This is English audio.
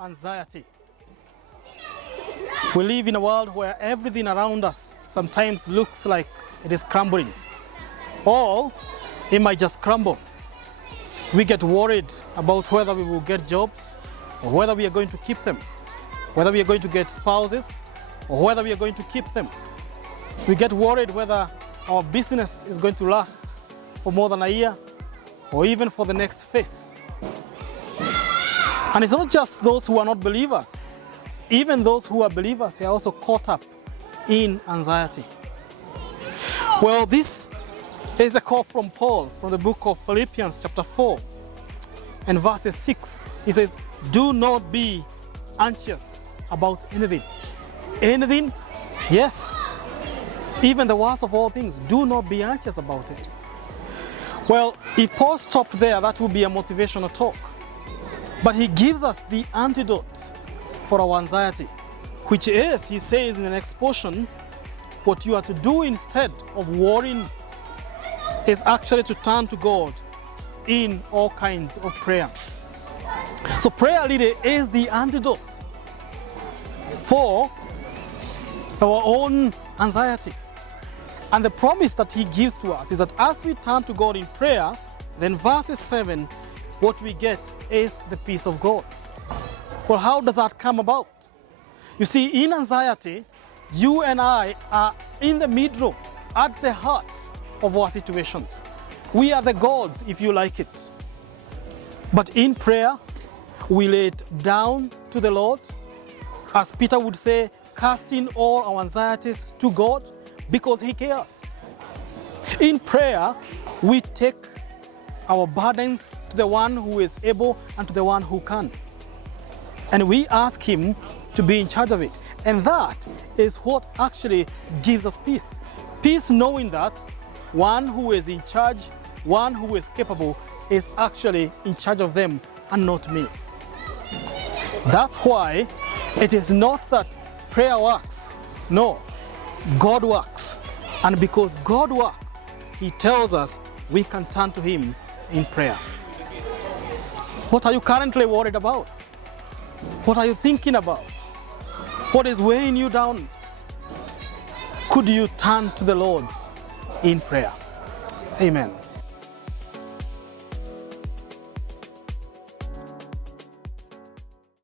anxiety. We live in a world where everything around us sometimes looks like it is crumbling, or it might just crumble. We get worried about whether we will get jobs, or whether we are going to keep them, whether we are going to get spouses, or whether we are going to keep them. We get worried whether our business is going to last for more than a year, or even for the next phase. And it's not just those who are not believers. Even those who are believers are also caught up in anxiety. Well, this is a call from Paul from the book of Philippians chapter 4 and verses 6. He says, do not be anxious about anything. Anything? Yes. Even the worst of all things, do not be anxious about it. Well, if Paul stopped there, that would be a motivational talk. But he gives us the antidote for our anxiety, which is, he says in the next portion, what you are to do instead of worrying is actually to turn to God in all kinds of prayer. So prayer really is the antidote for our own anxiety. And the promise that he gives to us is that as we turn to God in prayer, then verses 7, what we get is the peace of God. Well, how does that come about? You see, in anxiety, you and I are in the middle, at the heart of our situations. We are the gods, if you like it. But in prayer, we lay it down to the Lord. As Peter would say, casting all our anxieties to God because He cares. In prayer, we take our burdens to the one who is able and to the one who can. And we ask Him to be in charge of it. And that is what actually gives us peace. Peace knowing that one who is in charge, one who is capable, is actually in charge of them and not me. That's why it is not that prayer works. No, God works. And because God works, He tells us we can turn to Him in prayer. What are you currently worried about? What are you thinking about? What is weighing you down? Could you turn to the Lord in prayer? Amen.